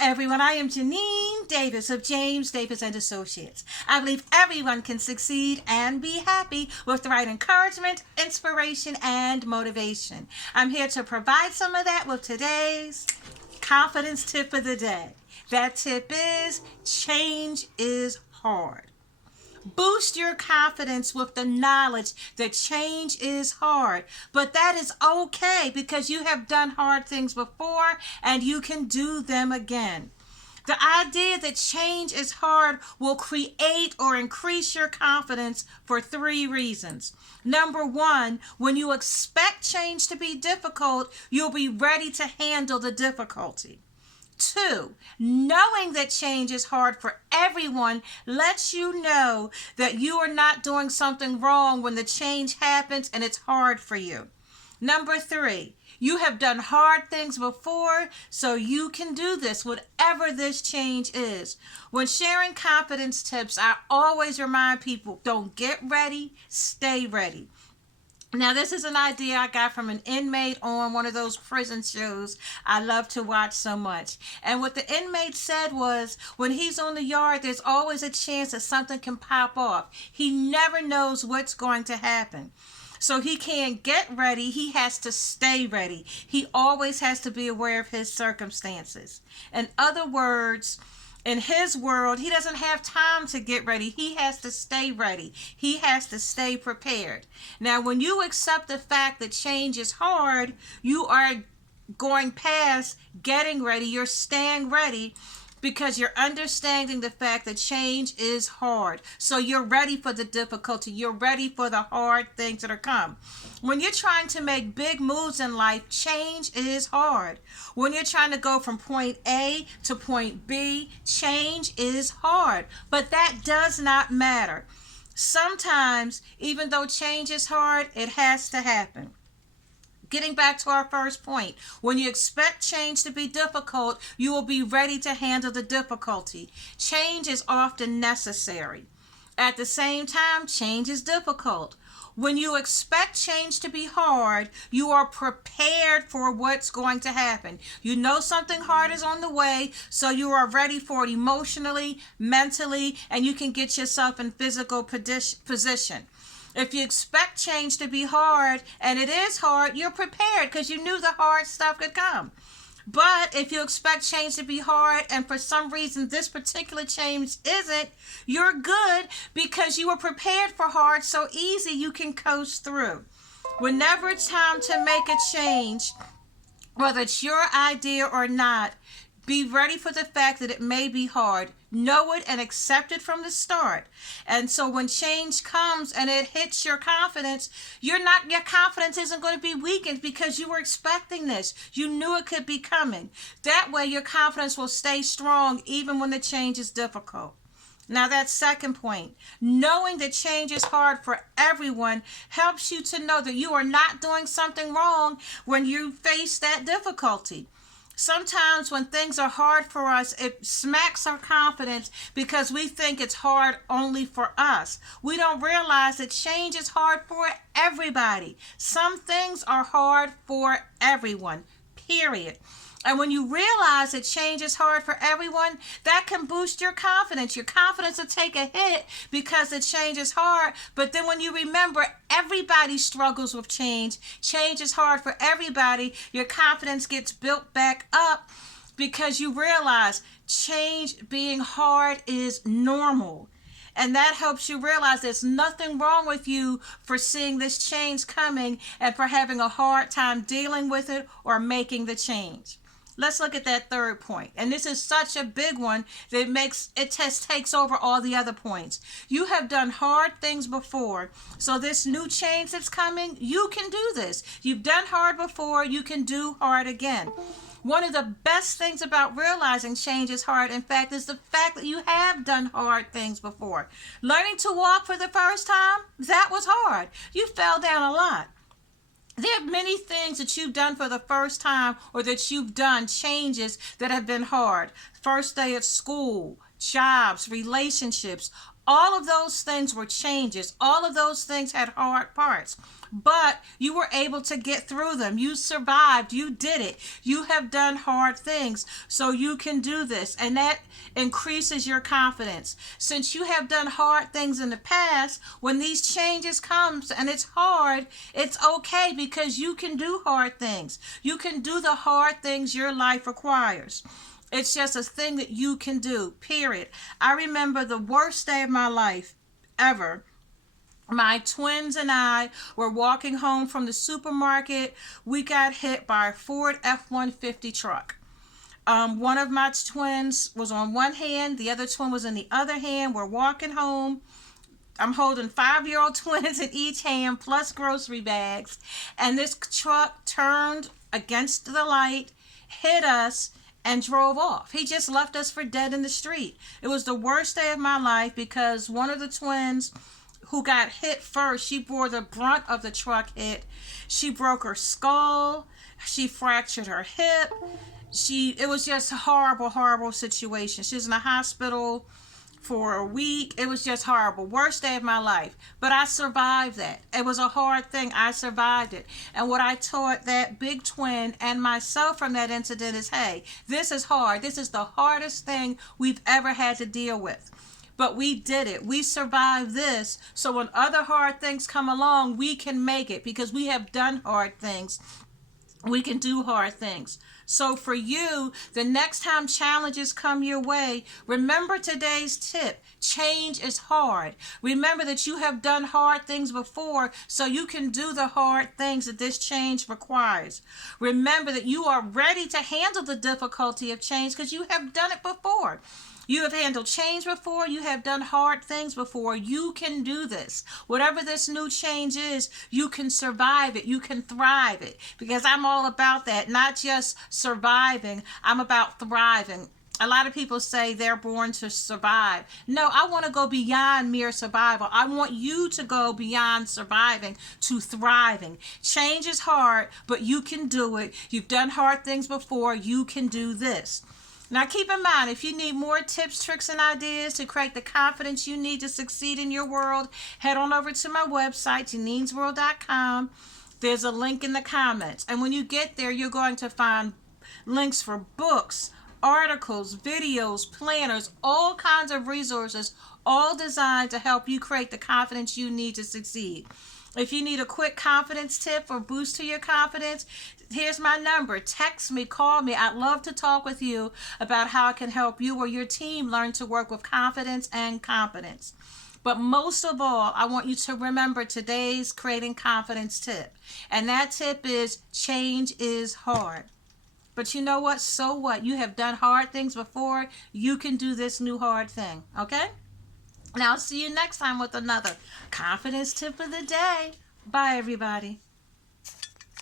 everyone. I am Janine Davis of James Davis and Associates. I believe everyone can succeed and be happy with the right encouragement, inspiration, and motivation. I'm here to provide some of that with today's confidence tip of the day. That tip is change is hard. Boost your confidence with the knowledge that change is hard. But that is okay because you have done hard things before and you can do them again. The idea that change is hard will create or increase your confidence for 3 reasons. Number 1, when you expect change to be difficult, you'll be ready to handle the difficulty. 2, knowing that change is hard for everyone lets you know that you are not doing something wrong when the change happens and it's hard for you. Number 3, you have done hard things before, so you can do this, whatever this change is. When sharing confidence tips, I always remind people, don't get ready, stay ready. Now, this is an idea I got from an inmate on one of those prison shows I love to watch so much. And what the inmate said was, when he's on the yard, there's always a chance that something can pop off. He never knows what's going to happen. So he can't get ready. He has to stay ready. He always has to be aware of his circumstances. In other words, in his world, he doesn't have time to get ready. He has to stay ready. He has to stay prepared. Now, when you accept the fact that change is hard, you are going past getting ready. You're staying ready because you're understanding the fact that change is hard. So you're ready for the difficulty. You're ready for the hard things that are come. When you're trying to make big moves in life, change is hard. When you're trying to go from point A to point B, change is hard. But that does not matter. Sometimes, even though change is hard, it has to happen. Getting back to our first point, when you expect change to be difficult, you will be ready to handle the difficulty. Change is often necessary. At the same time, change is difficult. When you expect change to be hard, you are prepared for what's going to happen. You know something hard is on the way, so you are ready for it emotionally, mentally, and you can get yourself in physical position. If you expect change to be hard, and it is hard, you're prepared because you knew the hard stuff could come. But if you expect change to be hard, and for some reason this particular change isn't, you're good because you were prepared for hard, so easy you can coast through. Whenever it's time to make a change, whether it's your idea or not, be ready for the fact that it may be hard. Know it and accept it from the start. And so when change comes and it hits your confidence, your confidence isn't going to be weakened because you were expecting this. You knew it could be coming. That way your confidence will stay strong even when the change is difficult. Now, that second point, knowing that change is hard for everyone helps you to know that you are not doing something wrong when you face that difficulty. Sometimes when things are hard for us, it smacks our confidence because we think it's hard only for us. We don't realize that change is hard for everybody. Some things are hard for everyone, period. And when you realize that change is hard for everyone, that can boost your confidence. Your confidence will take a hit because the change is hard. But then when you remember everybody struggles with change, change is hard for everybody, your confidence gets built back up because you realize change being hard is normal. And that helps you realize there's nothing wrong with you for seeing this change coming and for having a hard time dealing with it or making the change. Let's look at that third point. And this is such a big one that takes over all the other points. You have done hard things before. So this new change that's coming, you can do this. You've done hard before, you can do hard again. One of the best things about realizing change is hard, in fact, is the fact that you have done hard things before. Learning to walk for the first time, that was hard. You fell down a lot. There are many things that you've done for the first time or that you've done, changes that have been hard. First day of school, jobs, relationships, All of those things were changes. All of those things had hard parts. But you were able to get through them. You survived. You did it. You have done hard things. So you can do this. And that increases your confidence. Since you have done hard things in the past, when these changes comes and it's hard, it's okay because you can do hard things. You can do the hard things your life requires. It's just a thing that you can do, period. I remember the worst day of my life ever. My twins and I were walking home from the supermarket. We got hit by a Ford F-150 truck. One of my twins was on one hand, the other twin was in the other hand. We're walking home. I'm holding 5-year-old twins in each hand, plus grocery bags. And this truck turned against the light, hit us, and drove off. He just left us for dead in the street. It was the worst day of my life because one of the twins who got hit first, she bore the brunt of the truck hit. She broke her skull. She fractured her hip. It was just a horrible, horrible situation. She was in the hospital for a week. It was just horrible. Worst day of my life. But I survived that. It was a hard thing. I survived it. And what I taught that big twin and myself from that incident is, hey, this is hard. This is the hardest thing we've ever had to deal with. But we did it. We survived this. So when other hard things come along, we can make it because we have done hard things. We can do hard things. So for you, the next time challenges come your way, remember today's tip. Change is hard. Remember that you have done hard things before, so you can do the hard things that this change requires. Remember that you are ready to handle the difficulty of change because you have done it before. You have handled change before. You have done hard things before. You can do this. Whatever this new change is, you can survive it. You can thrive it. Because I'm all about that. Not just surviving. I'm about thriving. A lot of people say they're born to survive. No, I want to go beyond mere survival. I want you to go beyond surviving to thriving. Change is hard, but you can do it. You've done hard things before. You can do this. Now keep in mind, if you need more tips, tricks, and ideas to create the confidence you need to succeed in your world, head on over to my website, Janine'sWorld.com. There's a link in the comments. And when you get there, you're going to find links for books, articles, videos, planners, all kinds of resources, all designed to help you create the confidence you need to succeed. If you need a quick confidence tip or boost to your confidence, here's my number. Text me, call me. I'd love to talk with you about how I can help you or your team learn to work with confidence and competence. But most of all, I want you to remember today's creating confidence tip. And that tip is change is hard. But you know what? So what? You have done hard things before. You can do this new hard thing. Okay? Now, I'll see you next time with another confidence tip of the day. Bye, everybody.